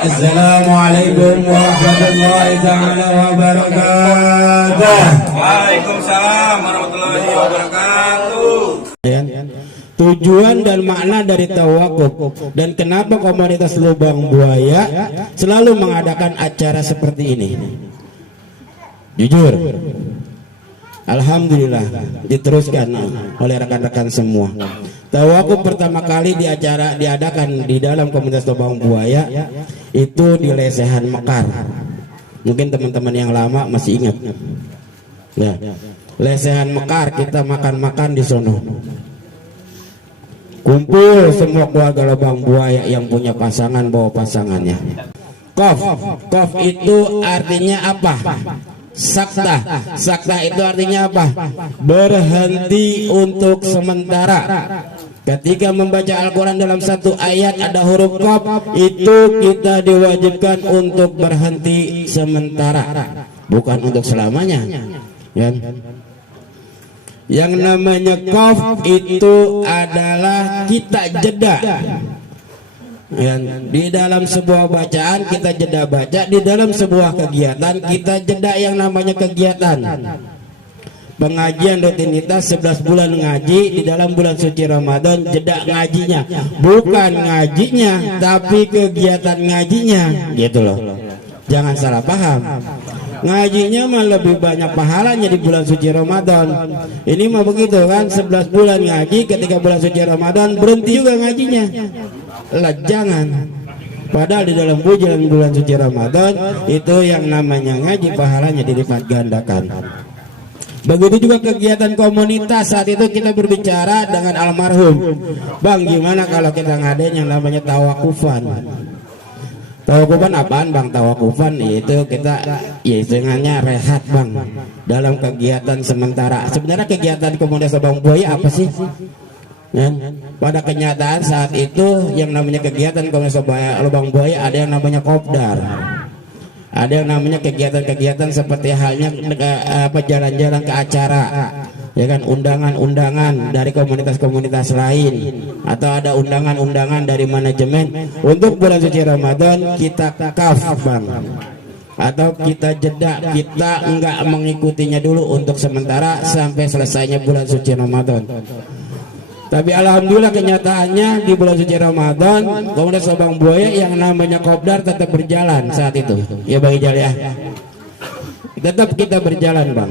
Assalamualaikum warahmatullahi taala wabarakatuh. Waalaikumsalam warahmatullahi wabarakatuh. Tujuan dan makna dari tawakuf dan kenapa komunitas Lubang Buaya selalu mengadakan acara seperti ini. Jujur, alhamdulillah diteruskan oleh rekan-rekan semua. Tawakuf pertama kali diadakan di dalam komunitas Lubang Buaya itu di Lesehan Mekar. Mungkin teman-teman yang lama masih ingat. Ya, Lesehan Mekar, kita makan-makan di sono. Kumpul semua keluarga Lubang Buaya yang punya pasangan bawa pasangannya. Kof itu artinya apa? Sakta. Sakta itu artinya apa? Berhenti untuk sementara. Ketika membaca Al-Quran dalam satu ayat ada huruf Qaf, itu kita diwajibkan untuk berhenti sementara, bukan untuk selamanya. Ya. Yang namanya Qaf itu adalah kita jeda. Ya, di dalam sebuah bacaan kita jeda baca, di dalam sebuah kegiatan kita jeda yang namanya kegiatan. Pengajian rutinitas 11 bulan ngaji, di dalam bulan suci Ramadan jeda ngajinya. Bukan ngajinya, tapi kegiatan ngajinya, gitu loh. Jangan salah paham. Ngajinya mah lebih banyak pahalanya di bulan suci Ramadan. Ini mah begitu kan, 11 bulan ngaji, ketika bulan suci Ramadan berhenti juga ngajinya. Lah jangan. Padahal di dalam bulan suci Ramadan itu yang namanya ngaji pahalanya dilipat gandakan. Begitu juga kegiatan komunitas. Saat itu kita berbicara dengan almarhum, Bang, gimana kalau kita ngadain yang namanya tawakufan? Tawakufan apaan Bang? Tawakufan itu kita ya istilahnya rehat Bang, dalam kegiatan sementara. Sebenarnya kegiatan komunitas Lubang Buaya apa sih? Ya. Pada kenyataan saat itu yang namanya kegiatan komunitas Lubang Buaya ada yang namanya kopdar. Ada yang namanya kegiatan-kegiatan seperti halnya jalan-jalan ke acara, ya kan, undangan-undangan dari komunitas-komunitas lain, atau ada undangan-undangan dari manajemen. Untuk bulan suci Ramadan kita kaf Bang, atau kita jeda, kita enggak mengikutinya dulu untuk sementara sampai selesainya bulan suci Ramadan. Tapi alhamdulillah kenyataannya di bulan suci Ramadan komunitas Lubang Buaya yang namanya kopdar tetap berjalan saat itu. Ya Bang Ijal ya. Tetap kita berjalan Bang.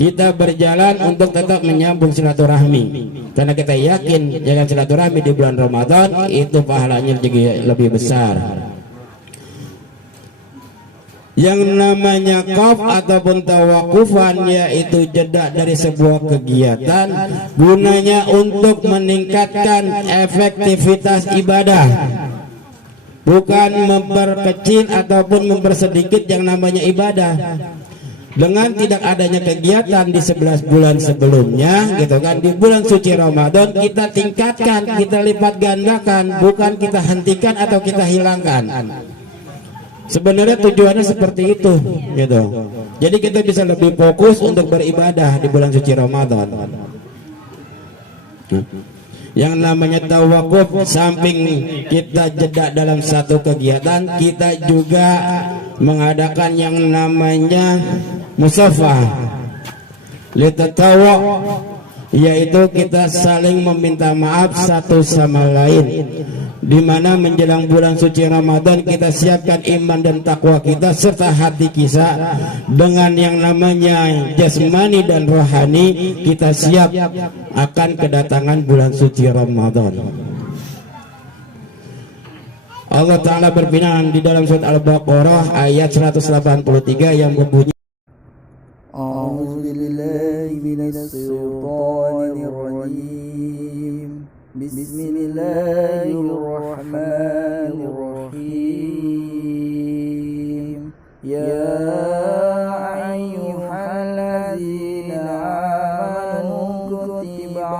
Kita berjalan untuk tetap menyambung silaturahmi. Karena kita yakin jalan silaturahmi di bulan Ramadan itu pahalanya juga lebih besar. Yang namanya qaf ataupun tawakufan yaitu jeda dari sebuah kegiatan, gunanya untuk meningkatkan efektivitas ibadah, bukan memperkecil ataupun mempersedikit yang namanya ibadah. Dengan tidak adanya kegiatan di 11 bulan sebelumnya, gitu kan, di bulan suci Ramadan kita tingkatkan, kita lipat gandakan, bukan kita hentikan atau kita hilangkan. Sebenarnya tujuannya seperti itu, gitu. Jadi kita bisa lebih fokus untuk beribadah di bulan suci Ramadan. Yang namanya tawakuf, samping kita jeda dalam satu kegiatan, kita juga mengadakan yang namanya musafah litatawa, yaitu kita saling meminta maaf satu sama lain, di mana menjelang bulan suci Ramadan kita siapkan iman dan takwa kita serta hati kita dengan yang namanya jasmani dan rohani. Kita siap akan kedatangan bulan suci Ramadan. Allah Ta'ala berfirman di dalam surat Al-Baqarah ayat 183 yang berbunyi, Bismillahirrahmanirrahim. Ya ayyuhalladzina amanu kutiba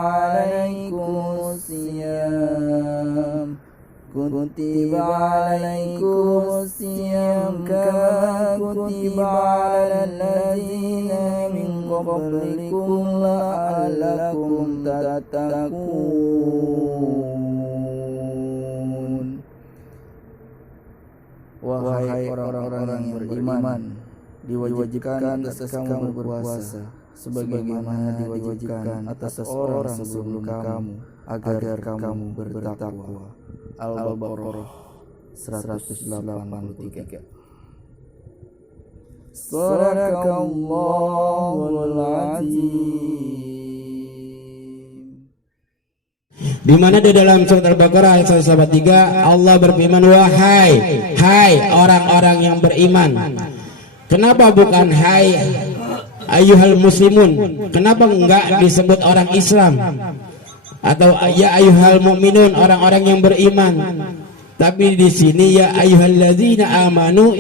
alaikumusiyam kama kutiba alal ladzina min qablikum la'allakum tattaqun. wahai orang-orang yang beriman, diwajibkan atas kamu berpuasa sebagaimana diwajibkan atas orang sebelum kamu agar kamu bertakwa. Al-Baqarah 183. Sadaqallahul azim. Di mana di dalam surat Al-Baqarah ayat 183 Allah berfirman, hai orang-orang yang beriman. Kenapa bukan hai ayyuhal muslimun? Kenapa enggak disebut orang Islam? Atau ya ayyuhal mu'minun, orang-orang yang beriman. Tapi di sini ya ayyuhalladzina amanu,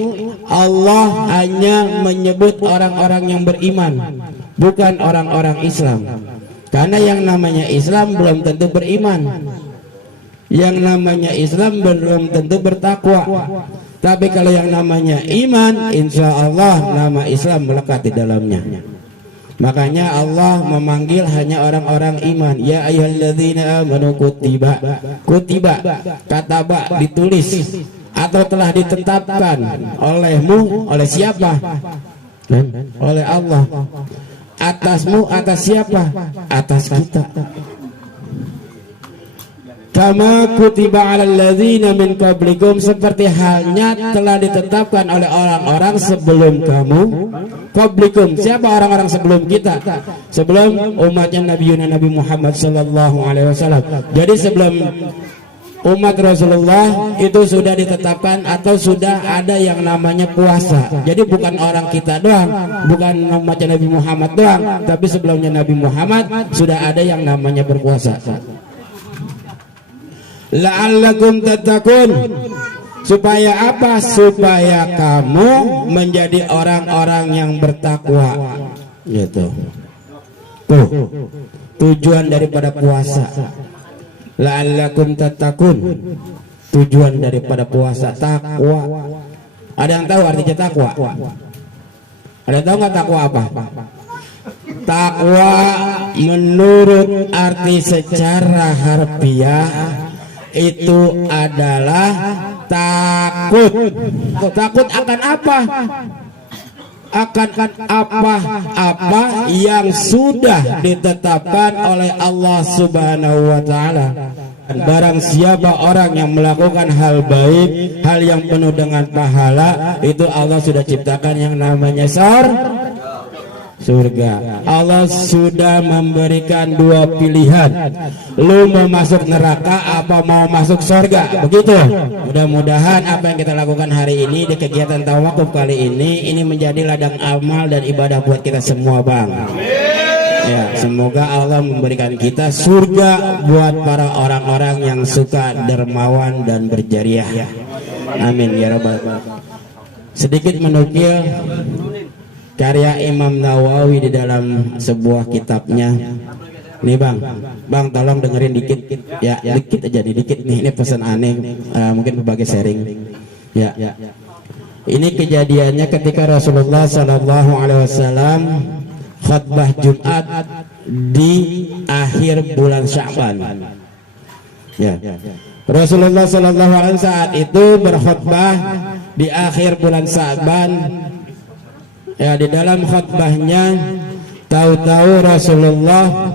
Allah hanya menyebut orang-orang yang beriman, bukan orang-orang Islam. Karena yang namanya Islam belum tentu beriman, yang namanya Islam belum tentu bertakwa. Tapi kalau yang namanya iman, insya Allah nama Islam melekat di dalamnya. Makanya Allah memanggil hanya orang-orang iman. Ya ayyuhalladzina amanu kutiba, kataba ditulis atau telah ditetapkan olehmu, oleh siapa? Oleh Allah. Atasmu, atas siapa? Atas kita. Kama kutiba 'alal ladzina min qablikum, seperti halnya telah ditetapkan oleh orang-orang sebelum kamu. Qablikum, siapa orang-orang sebelum kita? Sebelum umatnya Nabi Muhammad sallallahu alaihi wasallam. Jadi sebelum umat Rasulullah itu sudah ditetapkan atau sudah ada yang namanya puasa. Jadi bukan orang kita doang, bukan umatnya Nabi Muhammad doang, tapi sebelumnya Nabi Muhammad sudah ada yang namanya berpuasa. La'allakum tattaqun, supaya apa? Supaya kamu menjadi orang-orang yang bertakwa. Gitu. Tuh, tujuan daripada puasa. La'allakum tattaqun, tujuan daripada puasa takwa. Ada yang tahu artinya takwa? Ada yang tahu nggak takwa apa? Takwa menurut arti secara harfiah itu adalah takut. Takut akan apa? Akan apa yang sudah ditetapkan oleh Allah Subhanahu wa taala. Barang siapa orang yang melakukan hal baik, hal yang penuh dengan pahala, itu Allah sudah ciptakan yang namanya surga. Allah sudah memberikan dua pilihan. Lu mau masuk neraka apa mau masuk surga? Begitu. Mudah-mudahan apa yang kita lakukan hari ini di kegiatan tawakuf kali ini menjadi ladang amal dan ibadah buat kita semua, Bang. Ya, semoga Allah memberikan kita surga buat para orang-orang yang suka dermawan dan berjariah. Amin ya rabbal alamin. Sedikit menukil karya Imam Nawawi di dalam sebuah kitabnya. Nih bang tolong dengerin dikit ya, dikit aja nih, dikit nih, ini pesan aneh, mungkin berbagai sharing ya. Ini kejadiannya ketika Rasulullah Sallallahu Alaihi Wasallam khutbah Jumat di akhir bulan Sya'ban ya. Rasulullah Sallallahu Alaihi Wasallam saat itu berkhutbah di akhir bulan Sya'ban. Ya, di dalam khutbahnya tahu-tahu Rasulullah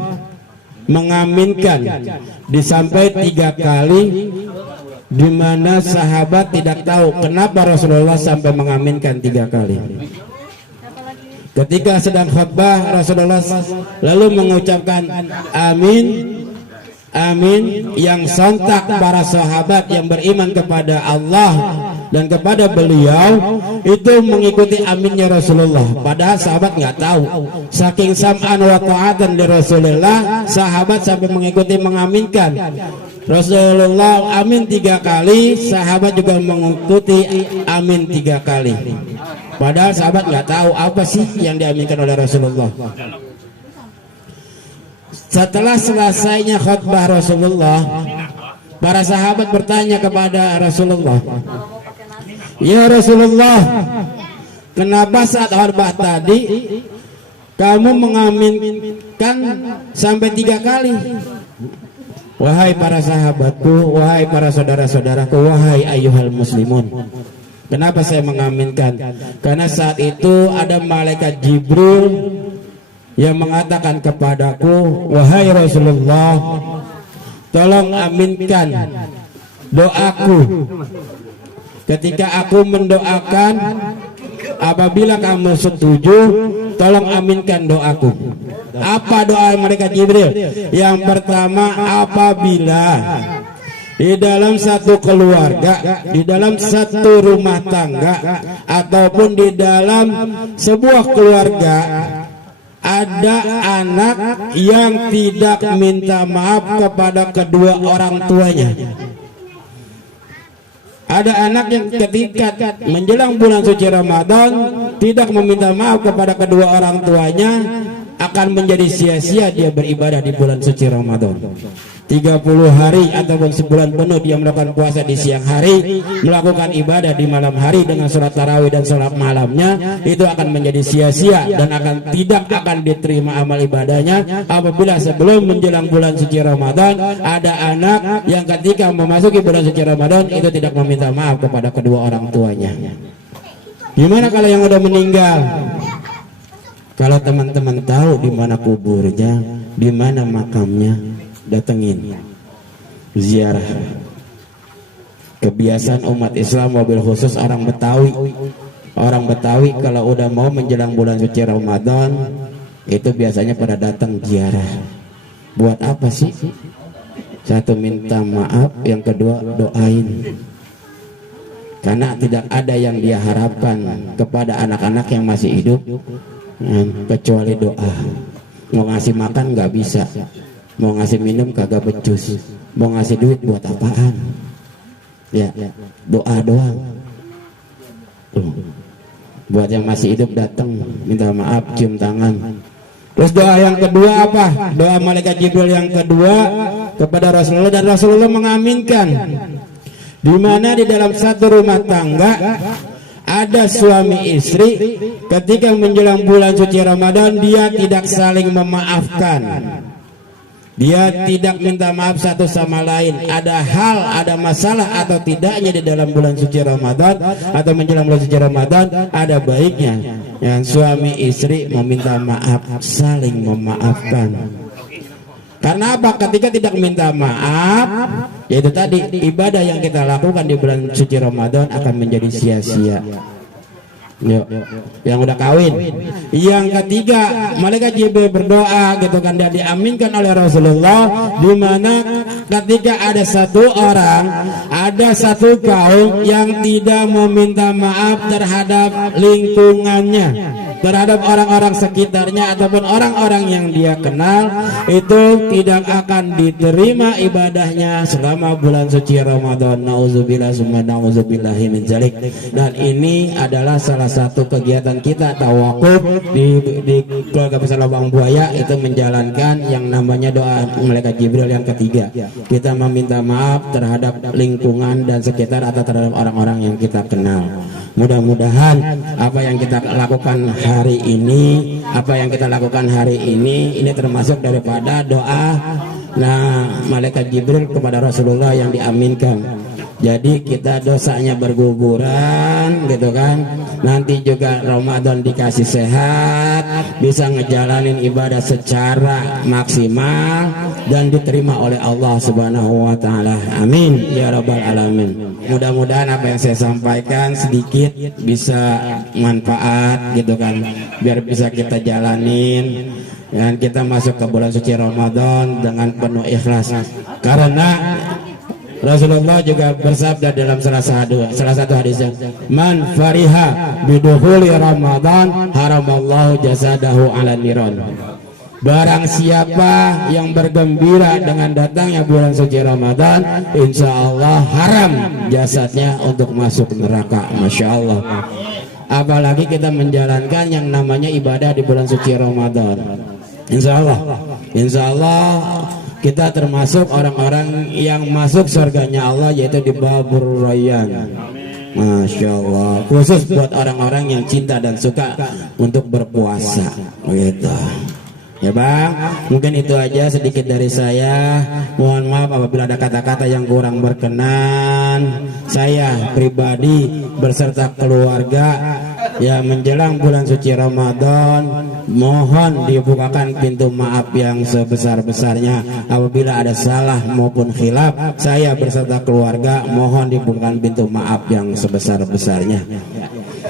mengaminkan disampai 3 kali, di mana sahabat tidak tahu kenapa Rasulullah sampai mengaminkan 3 kali. Ketika sedang khutbah, Rasulullah lalu mengucapkan amin, amin, yang sontak para sahabat yang beriman kepada Allah dan kepada beliau itu mengikuti aminnya Rasulullah. Padahal sahabat nggak tahu. Saking sam'an wa ta'atan di Rasulullah, sahabat sampai mengikuti mengaminkan. Rasulullah amin 3 kali, sahabat juga mengikuti amin 3 kali. Padahal sahabat nggak tahu apa sih yang diaminkan oleh Rasulullah. Setelah selesainya khutbah Rasulullah, para sahabat bertanya kepada Rasulullah, ya Rasulullah, kenapa saat khutbah tadi kamu mengaminkan sampai 3 kali? Wahai para sahabatku, wahai para saudara-saudaraku, wahai ayyuhal muslimun, Kenapa saya mengaminkan? Karena saat itu ada malaikat Jibril yang mengatakan kepadaku, wahai Rasulullah, tolong aminkan doaku. Ketika aku mendoakan, apabila kamu setuju, tolong aminkan doaku. Apa doa malaikat Jibril? Yang pertama, apabila di dalam satu keluarga, di dalam satu rumah tangga, ataupun di dalam sebuah keluarga ada anak yang tidak minta maaf kepada kedua orang tuanya. Ada anak yang ketika menjelang bulan suci Ramadan tidak meminta maaf kepada kedua orang tuanya, akan menjadi sia-sia dia beribadah di bulan suci Ramadan. 30 hari ataupun sebulan penuh dia melakukan puasa di siang hari, melakukan ibadah di malam hari dengan sholat tarawih dan sholat malamnya, itu akan menjadi sia-sia dan tidak akan diterima amal ibadahnya. Apabila sebelum menjelang bulan suci Ramadan ada anak yang ketika memasuki bulan suci Ramadan itu tidak meminta maaf kepada kedua orang tuanya. Gimana kalau yang udah meninggal? Kalau teman-teman tahu di mana kuburnya, di mana makamnya, datengin, ziarah. Kebiasaan umat Islam, mobil khusus orang Betawi. Orang Betawi kalau udah mau menjelang bulan suci Ramadan itu biasanya pada datang ziarah. Buat apa sih? Satu, minta maaf, yang kedua doain. Karena tidak ada yang dia harapkan kepada anak-anak yang masih hidup kecuali doa. Mau ngasih makan nggak bisa, mau ngasih minum kagak becus, mau ngasih duit buat apaan? Ya, doa doang. Buat yang masih hidup datang minta maaf, cium tangan. Terus doa yang kedua apa? Doa malaikat Jibril yang kedua kepada Rasulullah, dan Rasulullah mengaminkan. Di mana di dalam satu rumah tangga ada suami istri, ketika menjelang bulan suci Ramadan dia tidak saling memaafkan, dia tidak minta maaf satu sama lain. Ada hal, ada masalah atau tidaknya di dalam bulan suci Ramadan atau menjelang bulan suci Ramadan, ada baiknya yang suami istri meminta maaf, saling memaafkan. Karena apa? Ketika tidak minta maaf, yaitu tadi ibadah yang kita lakukan di bulan suci Ramadan akan menjadi sia-sia. Yuk, yang udah kawin. Yang ketiga, malaikat Jibril berdoa gitu kan, dan diaminkan oleh Rasulullah, di mana ketika ada satu orang, ada satu kaum yang tidak meminta maaf terhadap lingkungannya, terhadap orang-orang sekitarnya ataupun orang-orang yang dia kenal, itu tidak akan diterima ibadahnya selama bulan suci Ramadan. Nauzubillah summa nauzubillahi min dzalik. Dan ini adalah salah satu kegiatan kita tawakuf di keluarga besar Lubang Buaya, itu menjalankan yang namanya doa malaikat Jibril yang ketiga. Kita meminta maaf terhadap lingkungan dan sekitar atau terhadap orang-orang yang kita kenal. Mudah-mudahan apa yang kita lakukan hari ini termasuk daripada doa malaikat Jibril kepada Rasulullah yang diaminkan. Jadi kita dosanya berguguran gitu kan. Nanti juga Ramadan dikasih sehat, bisa ngejalanin ibadah secara maksimal dan diterima oleh Allah Subhanahu wa taala. Amin ya rabbal alamin. Mudah-mudahan apa yang saya sampaikan sedikit bisa manfaat gitu kan, biar bisa kita jalanin dan kita masuk ke bulan suci Ramadan dengan penuh ikhlas. Karena Rasulullah juga bersabda dalam salah satu hadisnya, man fariha bidukhuli Ramadan haramallahu jasadahu ala niran. Barang siapa yang bergembira dengan datangnya bulan suci Ramadan, insya Allah haram jasadnya untuk masuk neraka. Masya Allah. Apalagi kita menjalankan yang namanya ibadah di bulan suci Ramadan. Insya Allah kita termasuk orang-orang yang masuk surganya Allah, yaitu di Babur Rayyan. Masya Allah. Khusus buat orang-orang yang cinta dan suka untuk berpuasa gitu. Ya Bang, mungkin itu aja sedikit dari saya. Mohon maaf apabila ada kata-kata yang kurang berkenan. Saya pribadi beserta keluarga ya menjelang bulan suci Ramadan, mohon dibukakan pintu maaf yang sebesar-besarnya. Apabila ada salah maupun khilaf, saya beserta keluarga mohon dibukakan pintu maaf yang sebesar-besarnya.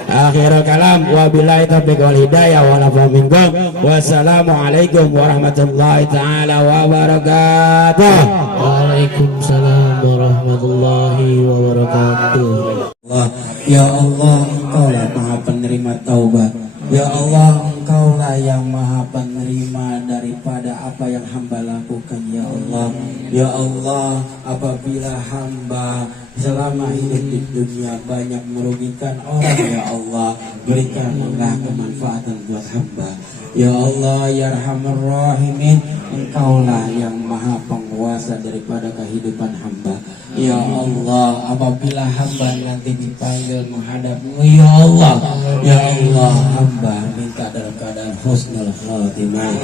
Akhirul kalam, wabillahi taufiq wal hidayah wa nafa minkum. Wassalamualaikum warahmatullahi taala wabarakatuh. Waalaikumsalam warahmatullahi wabarakatuh. Allah, ya Allah, Engkaulah Maha Penerima taubat. Ya Allah, Engkaulah yang Maha Penerima daripada apa yang hamba lakukan. Ya Allah, ya Allah, apabila hamba selama hidup di dunia banyak merugikan orang, ya Allah, berikanlah kemanfaatan buat hamba. Ya Allah, ya Arhamar Rahimin, Engkaulah yang Maha Penguasa daripada kehidupan hamba. Ya Allah, apabila hamba nanti dipanggil menghadap-Mu, ya Allah, ya Allah, hamba minta dalam keadaan husnul khatimah.